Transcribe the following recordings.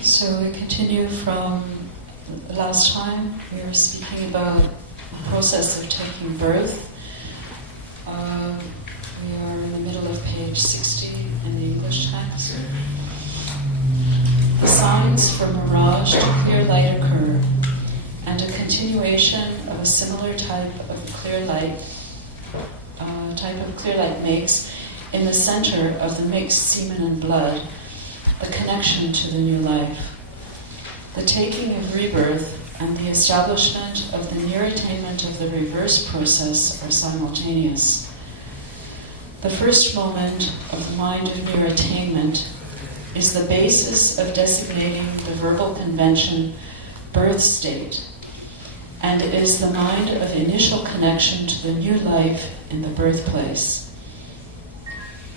So we continue from last time. We were speaking about the process of taking birth. We are in the middle of page 60 in the English text. The signs for mirage to clear light occur, and a continuation of a similar type of clear light makes in the center of the mixed semen and blood a connection to the new life. The taking of rebirth and the establishment of the near attainment of the reverse process are simultaneous. The first moment of the mind of near attainment is the basis of designating the verbal convention birth state, and it is the mind of initial connection to the new life in the birthplace.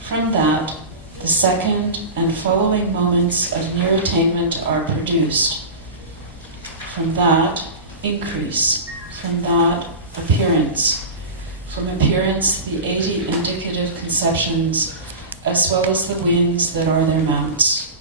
From that, the second and following moments of near attainment are produced. From that, increase. From that, appearance. From appearance, the 80 indicative conceptions, as well as the wings that are their mounts.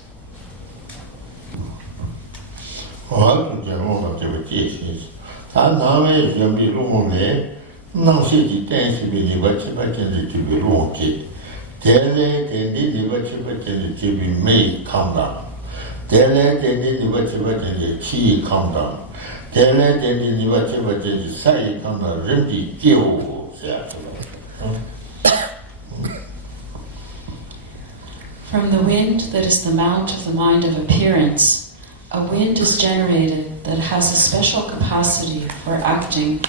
From the wind that is the mount of the mind of appearance, a wind is generated that has a special capacity for acting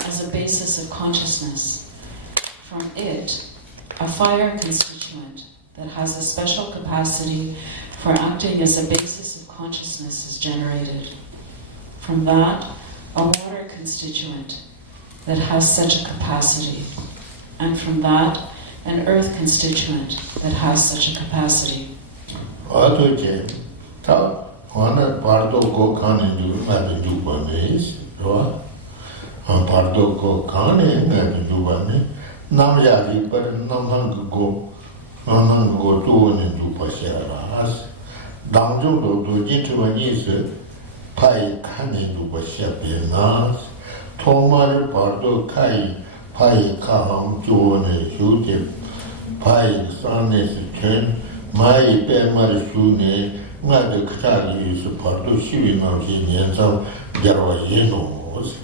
as a basis of consciousness. From it, a fire constituent that has a special capacity for acting as a basis of consciousness is generated. From that, a water constituent that has such a capacity. And from that, an earth constituent that has such a capacity. Bardo go kane you have to Japanese, Bardo go kane and Jubane, Namyari, but Namhang go to and Jupasharas, Damjo do Jituanese, Pai kane Jupashapianas, Tomar Bardo Kai, Pai Kam, Joane, Hute, Pai Sanes, Chen, my Pemar Sune. The Kari is a part of Shivin of Indians, there were Yenos.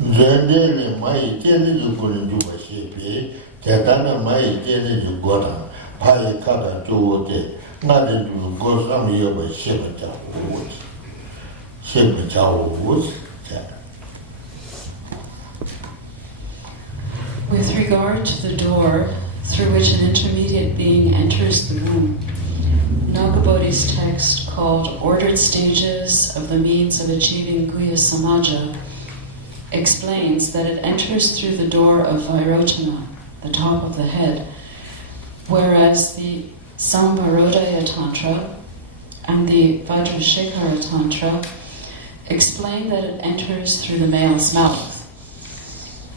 Then my tenant you couldn't do a shape, Tatana, my tenant you got a pie cutter to nothing to go some year by Shepherd Woods. Shepherd Woods. With regard to the door through which an intermediate being enters the womb, Nagabodhi's text called Ordered Stages of the Means of Achieving Guhya Samaja explains that it enters through the door of Vairocana, the top of the head, whereas the Samvarodaya Tantra and the Vajrashekhara Tantra explain that it enters through the male's mouth.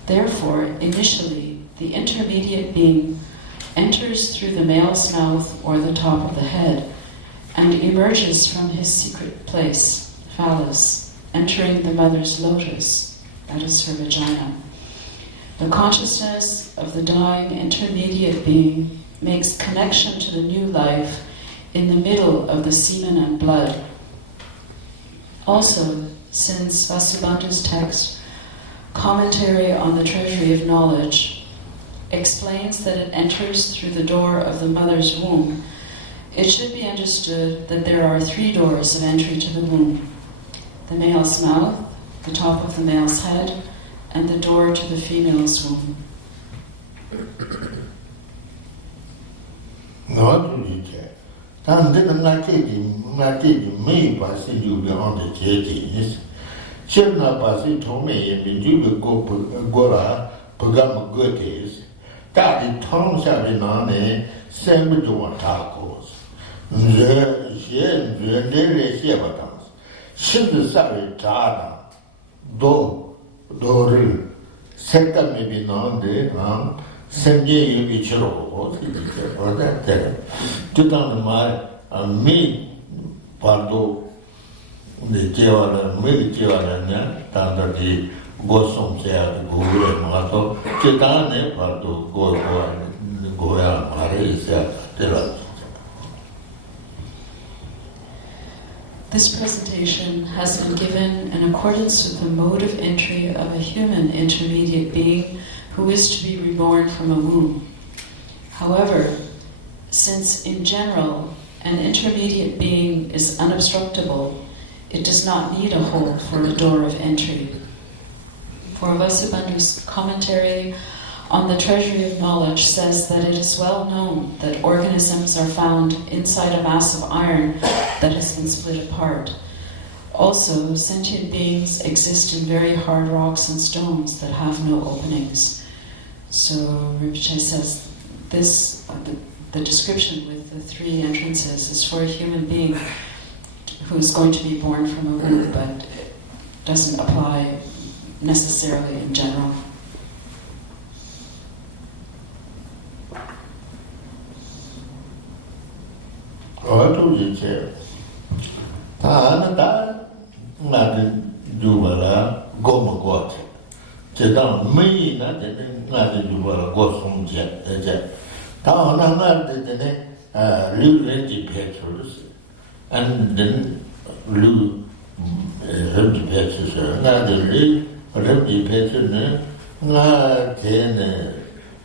Therefore, initially, the intermediate being enters through the male's mouth or the top of the head, and emerges from his secret place, phallus, entering the mother's lotus, that is her vagina. The consciousness of the dying intermediate being makes connection to the new life in the middle of the semen and blood. Also, since Vasubandhu's text, Commentary on the Treasury of Knowledge, explains that it enters through the door of the mother's womb, it should be understood that there are 3 doors of entry to the womb: the male's mouth, the top of the male's head, and the door to the female's womb. Daddy Tom Sabinane, same to one tacos. The Shebatans. Ship sorry, Tada. Dori, second maybe non de, same day you be chiro, or that there. To down my me, Bardo, the Jewel, Milk Jewel, and the Gosum said, go and Mato, Chitane, Bardo, go and Maria, tell us. This presentation has been given in accordance with the mode of entry of a human intermediate being who is to be reborn from a womb. However, since in general an intermediate being is unobstructable, it does not need a hole for a door of entry. For Vasubandhu's commentary on the Treasury of Knowledge says that it is well known that organisms are found inside a mass of iron that has been split apart. Also, sentient beings exist in very hard rocks and stones that have no openings. So Rinpoche says this, the description with the 3 entrances is for a human being who is going to be born from a womb, but it doesn't apply necessarily in general. And then Lu Rebirth,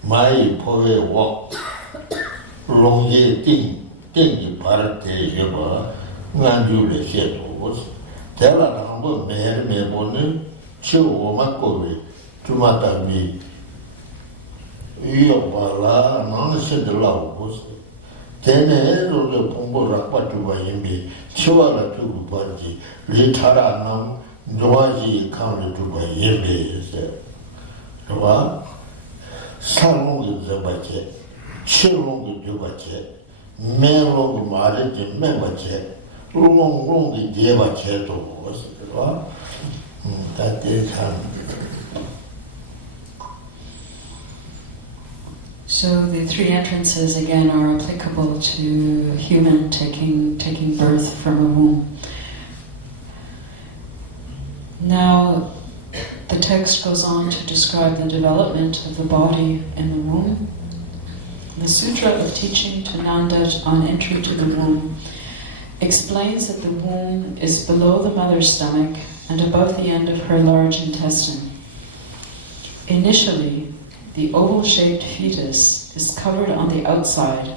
my poet walk long year thing, parate yaba, Nandu the shadows. Tell a number, me bonnet, chill or macoy, to matabi. Yobala, non said the love was. Tene of the Pongo Rapatu Bayimbi, Chiwala to Banji, Litara Nam, Doaji counted to Bayimbi, said. Salong is the budget, Chilong is the budget, Melong marriage and membership, long the Deva was. That is So the 3 entrances again are applicable to a human taking birth from a womb. Now, the text goes on to describe the development of the body in the womb. The Sutra of Teaching to Nanda on Entry to the Womb explains that the womb is below the mother's stomach and above the end of her large intestine. Initially, the oval-shaped fetus is covered on the outside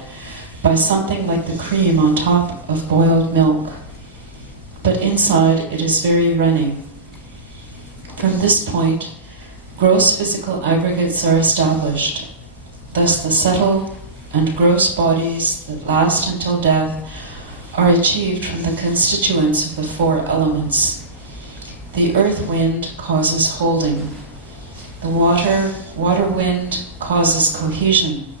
by something like the cream on top of boiled milk, but inside it is very runny. From this point, gross physical aggregates are established. Thus the subtle and gross bodies that last until death are achieved from the constituents of the 4 elements. The earth wind causes holding. The water wind causes cohesion.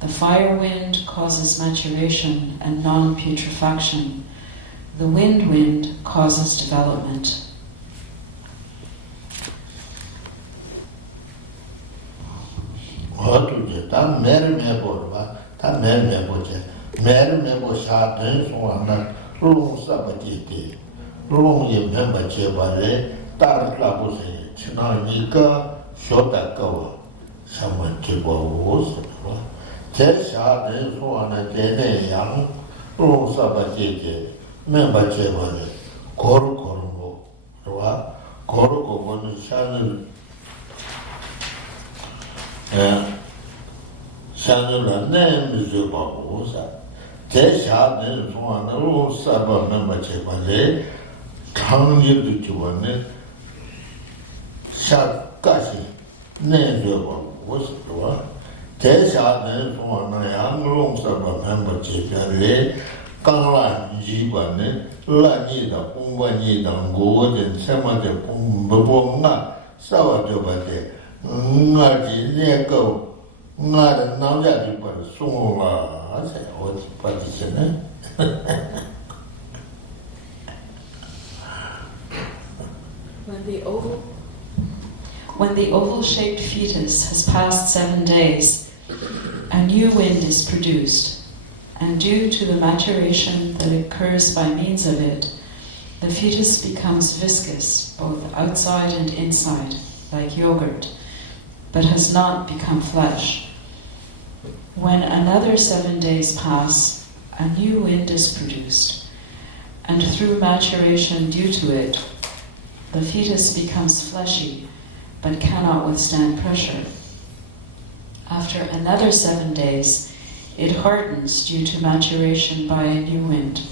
The fire wind causes maturation and non-putrefaction. The wind causes development. Chinanika Shotakawa, someone Tibo, Tesha, then so on a Dene Yang, Sabatete, Member Chevale, Koro, Koro, one channel, channel, name is the Babosa. Tesha, then so on a Saba member Chevale, Tang you to one. Shakashi, Nezova was the one. Tesha then for a young long summer membership and lay Kangla Jibane, Lanida, Pumbanida, Gold and Samade Pumbabonga, Savadobate, Nadi Neko, Nada Nada, but Suma, I say, what's partition? When the oval-shaped fetus has passed 7 days, a new wind is produced, and due to the maturation that occurs by means of it, the fetus becomes viscous, both outside and inside, like yogurt, but has not become flesh. When another 7 days pass, a new wind is produced, and through maturation due to it, the fetus becomes fleshy, but cannot withstand pressure. After another 7 days, it hardens due to maturation by a new wind.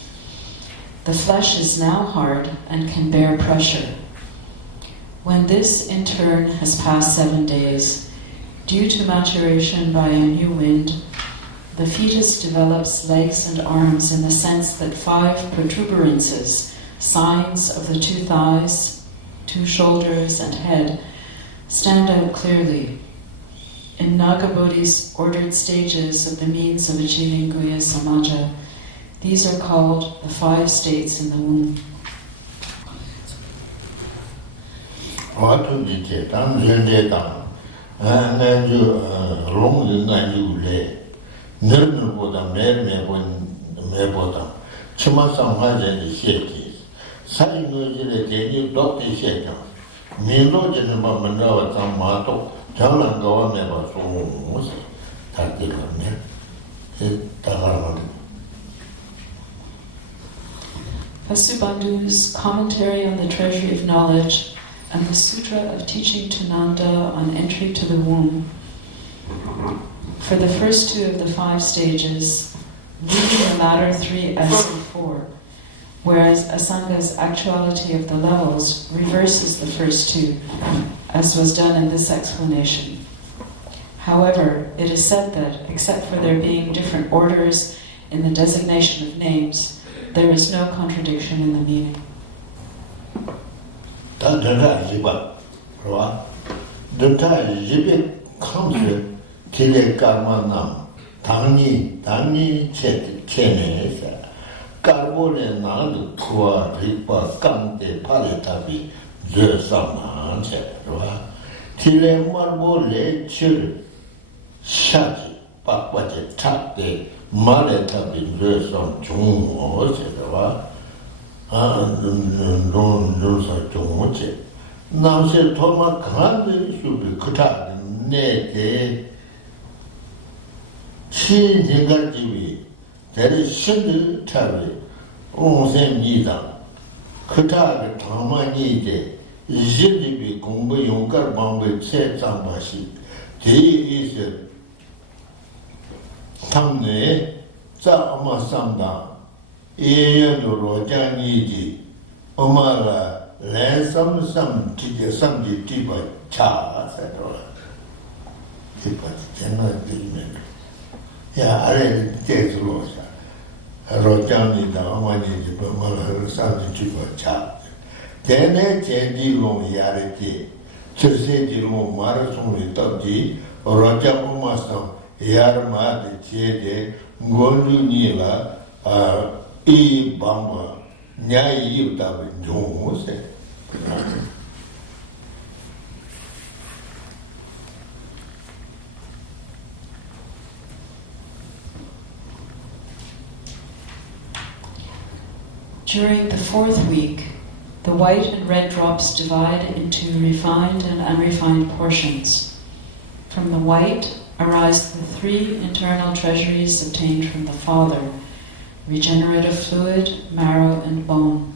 The flesh is now hard and can bear pressure. When this, in turn, has passed 7 days, due to maturation by a new wind, the fetus develops legs and arms in the sense that 5 protuberances, signs of the 2 thighs, 2 shoulders, and head, stand out clearly. In Nagabodhi's ordered stages of the means of achieving Guhya Samaja, these are called the 5 states in the womb. Vasubandhu's commentary on the Treasury of Knowledge and the Sutra of Teaching to Nanda on Entry to the Womb. For the first 2 of the 5 stages, leaving the latter 3 as before, whereas Asanga's actuality of the levels reverses the first 2, as was done in this explanation. However, it is said that, except for there being different orders in the designation of names, there is no contradiction in the meaning. During the 4th week, the white and red drops divide into refined and unrefined portions. From the white arise the 3 internal treasuries obtained from the Father: regenerative fluid, marrow, and bone.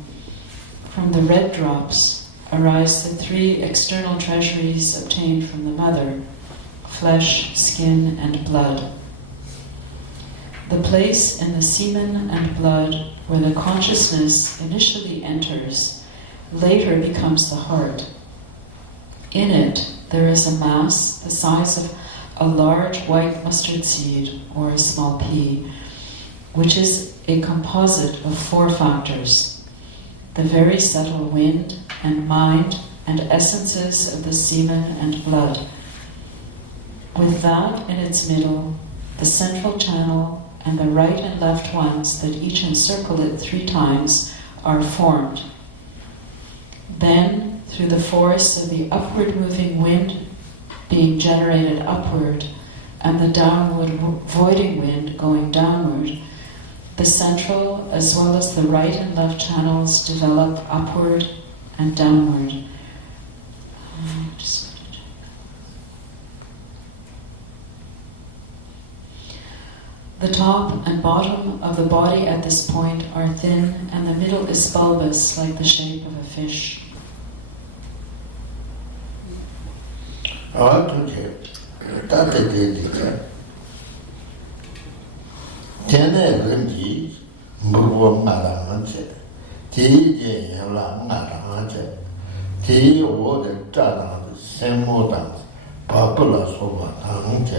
From the red drops arise the 3 external treasuries obtained from the Mother: flesh, skin, and blood. The place in the semen and blood where the consciousness initially enters, later becomes the heart. In it, there is a mass the size of a large white mustard seed or a small pea, which is a composite of 4 factors: the very subtle wind and mind and essences of the semen and blood. With that in its middle, the central channel and the right and left ones that each encircle it 3 times are formed. Then, through the force of the upward moving wind being generated upward and the downward voiding wind going downward, the central as well as the right and left channels develop upward and downward. The top and bottom of the body at this point are thin, and the middle is bulbous, like the shape of a fish. Ti la Naraja, Ti or the Jada, Samo dance, Papula Soba dance,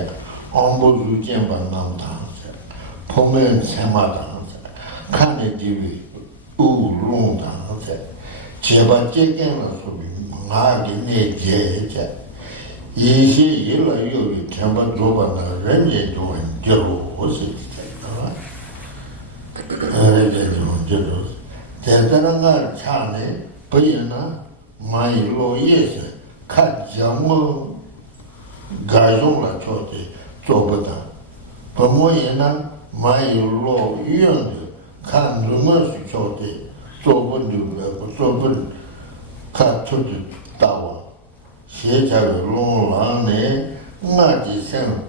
Ombu Jemba Nam dance, Pomen Sama dance, Kane Divi, Lung dance, Cheba Jegan Sobi, Magine Jeja, Yi Yilla Yu, Kamba Doba, Renje doing Jeros, Jeros. Tetananga Chane, Payana, my lawyers, cut Jamu Gazula Chote, Zobata. Pamoyana, my law young, can rumors Chote, Zobun, cut to the tower. She had a long lane, not the same,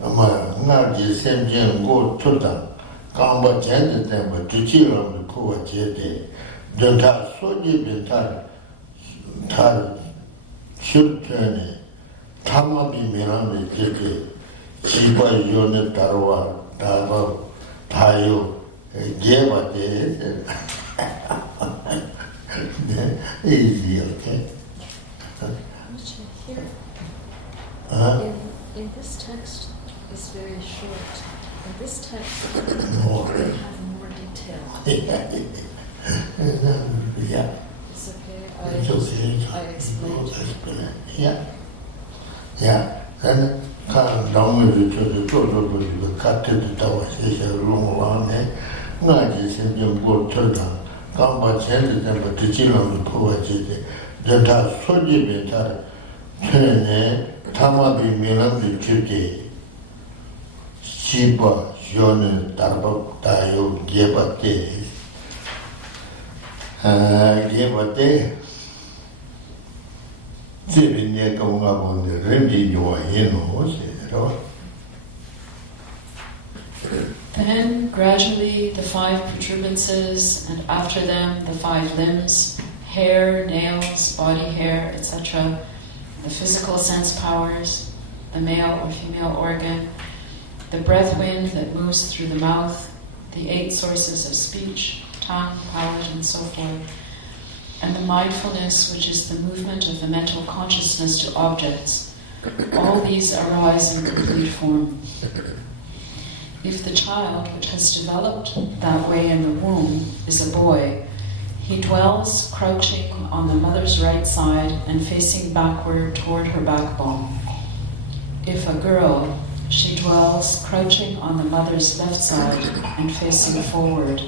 not the same go to them. Kamba Janda Temple, Tichiram, the poor Jete, Denta Soji Bentar, Tar, Chiltene, Tamabi Miranda Jete, Chiba Yone Tarwa, Tava, Tayo, Geva de easy, okay? Here, in this text, it's very short. In this text, they have more detail. Yeah. It's okay. It's okay. I explained. Yeah. Yeah. And can down to the cut to the tower, a long one, not just in your boat turn down. Come but send them but the children poetry. The Soji Betar, Tene, Tamabi Milan, the Chute. Chiba, Jone, Tarba, Tayo, Gebate. Gebate. Zibinia going up on the Rimdi, you are in, Then, gradually, the 5 protuberances, and after them, the 5 limbs, hair, nails, body hair, etc., the physical sense powers, the male or female organ, the breath wind that moves through the mouth, the 8 sources of speech, tongue, palate, and so forth, and the mindfulness, which is the movement of the mental consciousness to objects. All these arise in complete form. If the child, which has developed that way in the womb, is a boy, he dwells crouching on the mother's right side and facing backward toward her backbone. If a girl, she dwells crouching on the mother's left side and facing forward.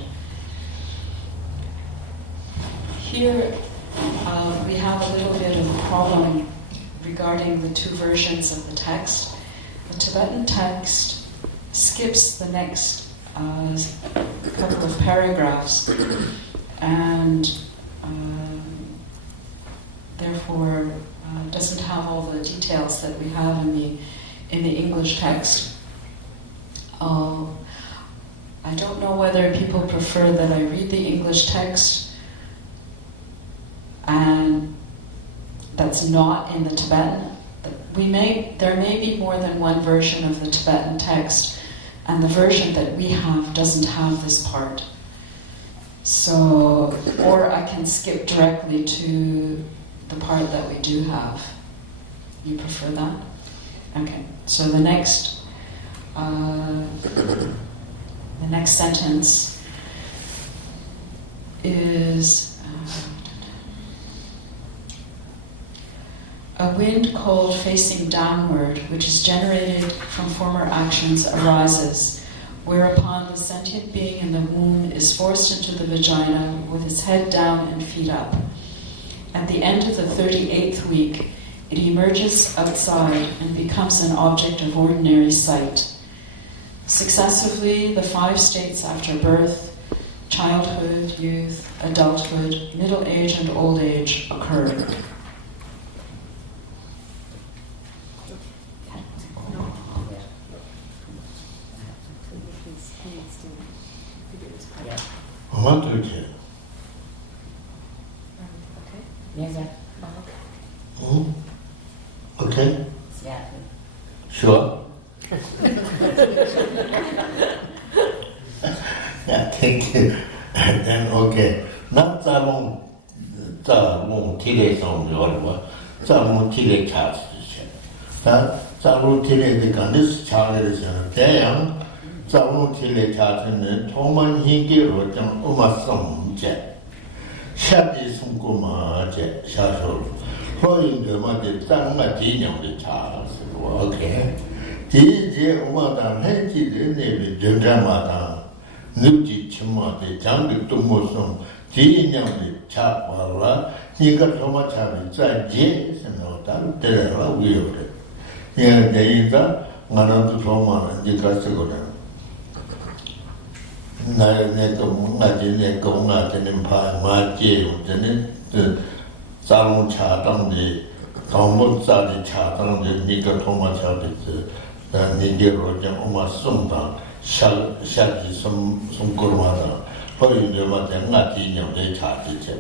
Here we have a little bit of a problem regarding the 2 versions of the text. The Tibetan text skips the next couple of paragraphs and therefore doesn't have all the details that we have in the English text. I don't know whether people prefer that I read the English text and that's not in the Tibetan. There may be more than one version of the Tibetan text, and the version that we have doesn't have this part. So, or I can skip directly to the part that we do have. You prefer that? Okay. So the next sentence is a wind cold facing downward, which is generated from former actions, arises, whereupon the sentient being in the womb is forced into the vagina with its head down and feet up. At the end of the 38th week, it emerges outside and becomes an object of ordinary sight. Successively, the 5 states after birth, childhood, youth, adulthood, middle age, and old age occur. One to two. Yes, sir. Okay? Yeah. Sure? Yeah, thank you. And then, okay. not Zamon Tile song, Zamon Tile cast. That Zamon Tile the Gandis Charles and Dayang, Zamon Tile cast and Toman Hingi Rotan Umasam Jet. Shadi Sunguma Jet, Shashol. Flowing the mother, Tanga Dinam the Charles. Okay. These Umadan Henty the name Jendramata. Nuji Chima the Jangi Tumusum, Dinam the Chapala, Nika Tomachavi, Jes and Otan, Terra Weird. Here they are Manatu Toma and the Casagoda. Neko Natin Maji, the Salon Chatam, the Tombutsa, the Chatam, the Nika Tomachavi, the Nigero Umasumta. Shadi some Gurmada, for you the Matanati of the Chatiche.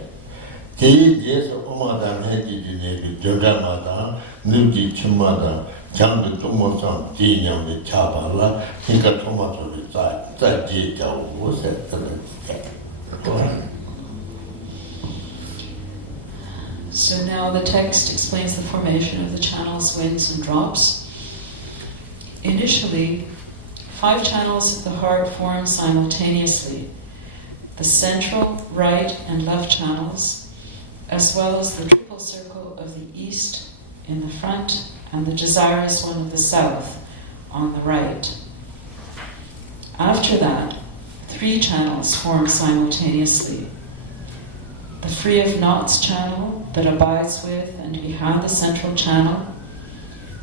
Yes, Umadan headed in a Jodamada, Nuji Chimada, Jangu Tumosan, Dina of the Chabala, Nika Tomato, that Jita was at the So now the text explains the formation of the channels, winds, and drops. Initially, 5 channels of the heart form simultaneously: the central, right, and left channels, as well as the triple circle of the east in the front and the desirous one of the south on the right. After that, 3 channels form simultaneously: the free of knots channel that abides with and behind the central channel,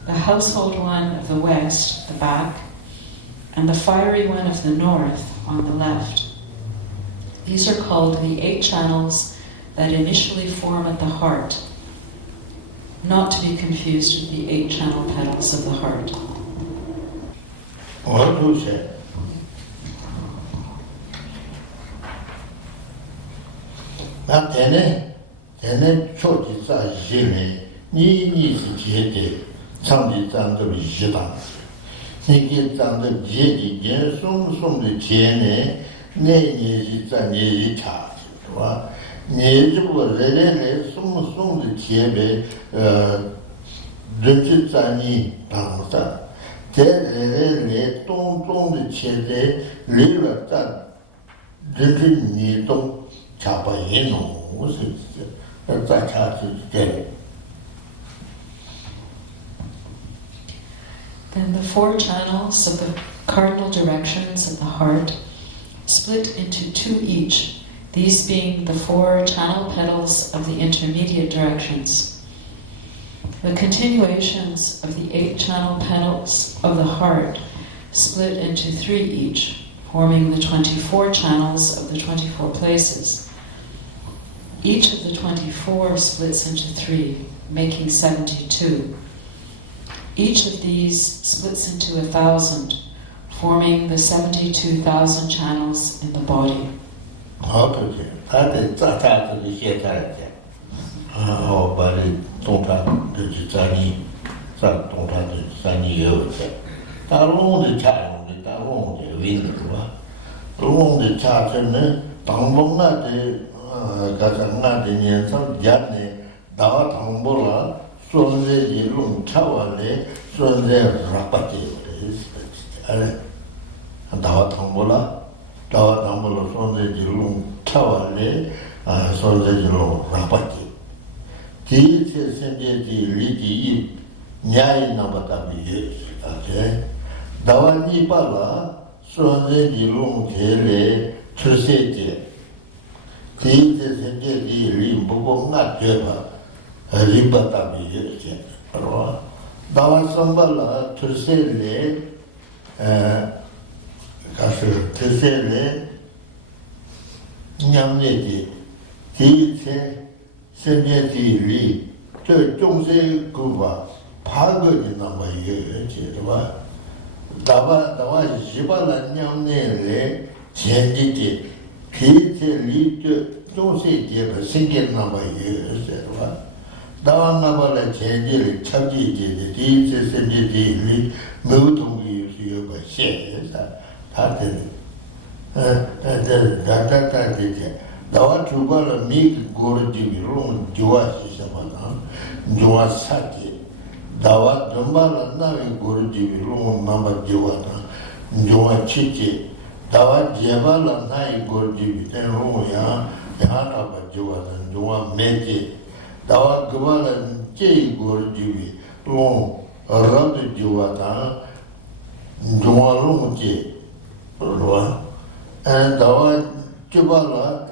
the household one of the west, the back, and the fiery one of the north on the left. These are called the 8 channels that initially form at the heart, not to be confused with the 8 channel petals of the heart. What do you say? Not any choices are Jimmy, ni is Jedi, somebody done to be Jidan. He gets on the Jedi, some the Jene, nay, Zani charge. Near was really some the Jebe, Rinpoche Pangsa. Then don't the Chede, live at that. Rinpoche don't chapa was it? That charge is Then the 4 channels of the cardinal directions of the heart split into 2 each, these being the 4 channel petals of the intermediate directions. The continuations of the 8 channel petals of the heart split into 3 each, forming the 24 channels of the 24 places. Each of the 24 splits into 3, making 72. Each of these splits into 1,000, forming the 72,000 channels in the body. dawa chubala mi gorji rum jua shisabana jua sati dawa dumbala navi gorji rum namba jiwana jua chichi dawa jebala nai gorji ten rum ya naba jiwana jua meji dawa gubala jei gorji rum rad jiwana jua rum je and dawa chubala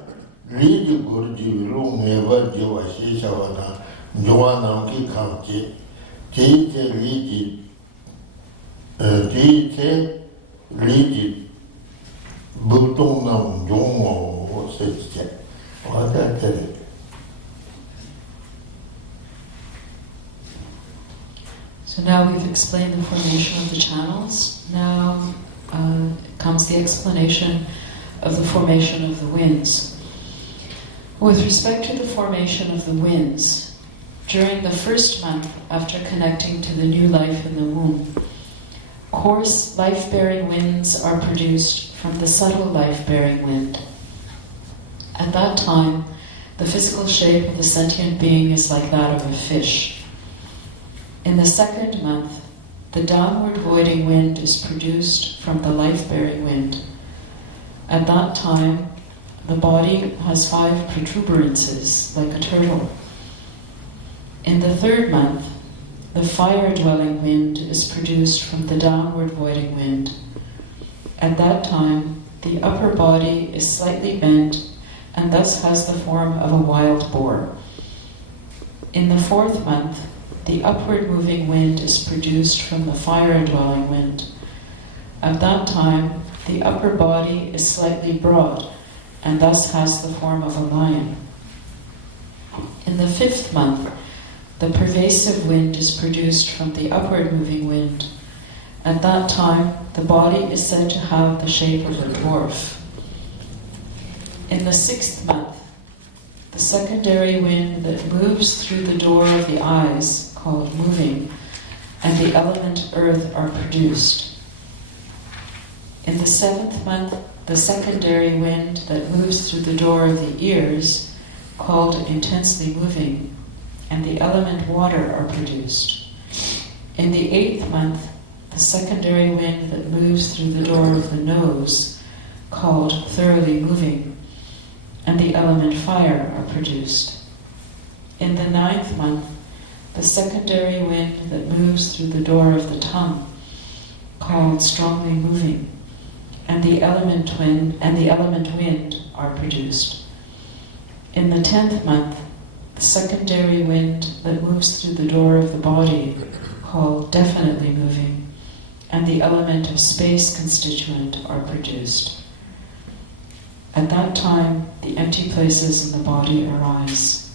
Lidi Gurji Rum Eva Jiva Shishavana Joanna Ki Kamchi Tite Lidi Butung Nam Jongo Setse. What I tell you? So now we've explained the formation of the channels. Now comes the explanation of the formation of the winds. With respect to the formation of the winds, during the first month after connecting to the new life in the womb, coarse life-bearing winds are produced from the subtle life-bearing wind. At that time, the physical shape of the sentient being is like that of a fish. In the second month, the downward voiding wind is produced from the life-bearing wind. At that time, the body has 5 protuberances, like a turtle. In the third month, the fire-dwelling wind is produced from the downward voiding wind. At that time, the upper body is slightly bent and thus has the form of a wild boar. In the fourth month, the upward-moving wind is produced from the fire-dwelling wind. At that time, the upper body is slightly broad and thus has the form of a lion. In the fifth month, the pervasive wind is produced from the upward-moving wind. At that time, the body is said to have the shape of a dwarf. In the sixth month, the secondary wind that moves through the door of the eyes, called moving, and the element earth are produced. In the seventh month, the secondary wind that moves through the door of the ears, called intensely moving, and the element water are produced. In the eighth month, the secondary wind that moves through the door of the nose, called thoroughly moving, and the element fire are produced. In the ninth month, the secondary wind that moves through the door of the tongue, called strongly moving, and the element wind are produced. In the 10th month, the secondary wind that moves through the door of the body, called definitely moving, and the element of space constituent are produced. At that time, the empty places in the body arise.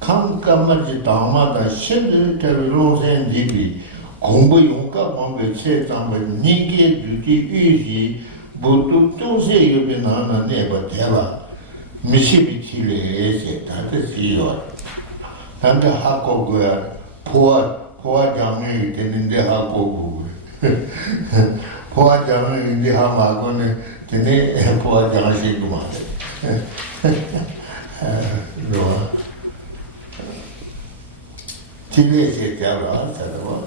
kamkamadji dhamma shindu tabi longsen dibi gongbo yongka mambe tse zamba nyingi duti uji budu tungse yobi nana neba deba mishibi tile ese tante siyo tante hako goya poa jamyang teninde hako goya poa jamyang indi hama gone tene poa jamyang kumade no tile se jala sarwa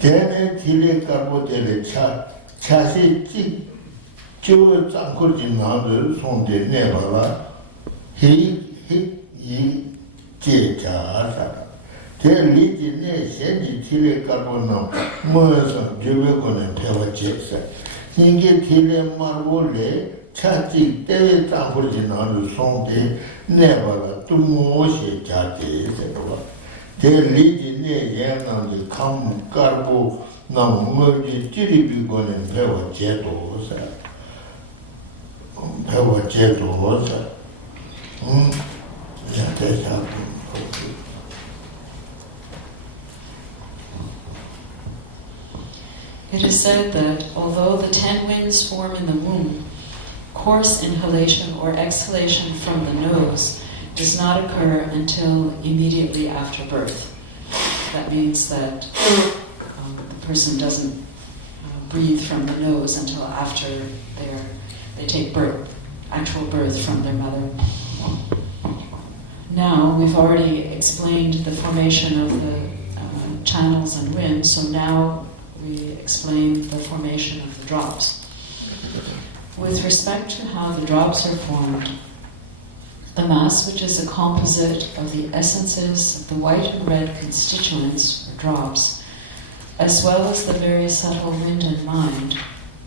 tene tile karbo tele chasi chi chu zangkur jin na de sonde ne bala hi yi je cha sa te li ji ne shen ji tile karbo na mo sa jebe ko ne pewa je sa inge tile marbo le chachi te zangkur jin na de sonde ne bala tu mo she cha de sarwa They lead in the end on the come carbo, now movie, Tiribi going and Peva Jetos. Peva Jetos. Yeah, that's happened. It is said that although the 10 winds form in the womb, coarse inhalation or exhalation from the nose does not occur until immediately after birth. That means that the person doesn't breathe from the nose until after they take birth, actual birth from their mother. Now, we've already explained the formation of the channels and winds, so now we explain the formation of the drops. With respect to how the drops are formed, the mass, which is a composite of the essences of the white and red constituents, or drops, as well as the very subtle wind and mind,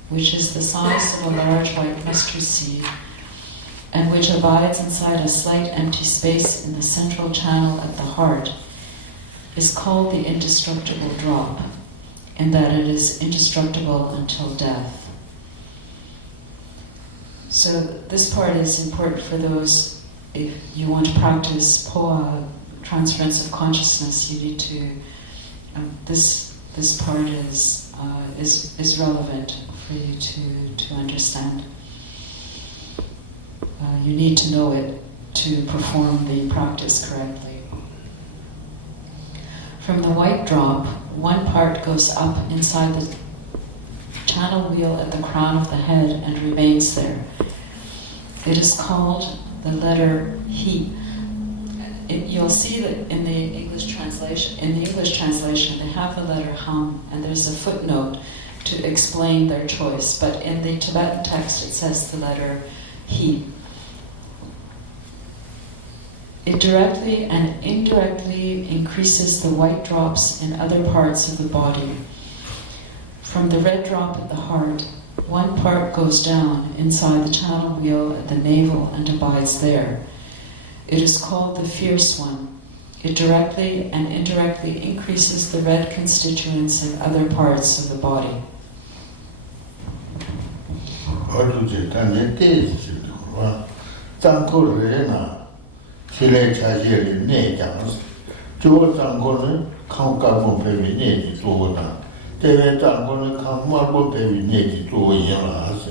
which is the size of a large white mustard seed, and which abides inside a slight empty space in the central channel at the heart, is called the indestructible drop, in that it is indestructible until death. So this part is important for those, if you want to practice POA, transference of consciousness, you need to, this part is relevant for you to understand. You need to know it to perform the practice correctly. From the white drop, one part goes up inside the channel wheel at the crown of the head and remains there. It is called the letter He. You'll see that in the English translation, they have the letter Ham, and there's a footnote to explain their choice. But in the Tibetan text, it says the letter He. It directly and indirectly increases the white drops in other parts of the body. From the red drop at the heart, one part goes down inside the channel wheel at the navel and abides there. It is called the fierce one. It directly and indirectly increases the red constituents in other parts of the body. Chile Chajiri Nejans, Joe Zangone, Count Carbon Baby Negi Zona, David Zangone, Count Marble Baby Negi Zoyanas,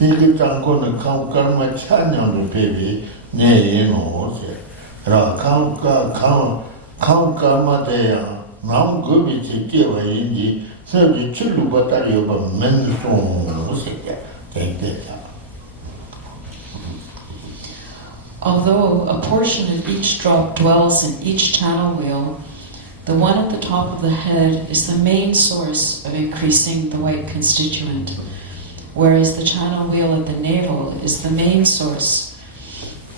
Nigi Zangone, Count Karma Chanyan Baby Nenos, Count Karma Dea, now Gubici Giva Indi, Serbi Chulubatari of Menson, thank you. Although a portion of each drop dwells in each channel wheel, the one at the top of the head is the main source of increasing the white constituent, whereas the channel wheel at the navel is the main source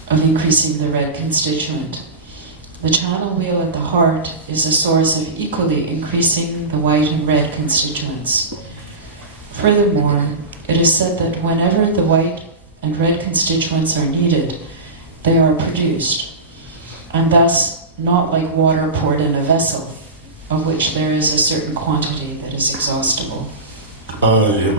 of increasing the red constituent. The channel wheel at the heart is a source of equally increasing the white and red constituents. Furthermore, it is said that whenever the white and red constituents are needed, they are produced, and thus not like water poured in a vessel, of which there is a certain quantity that is exhaustible. Bye.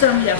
Samya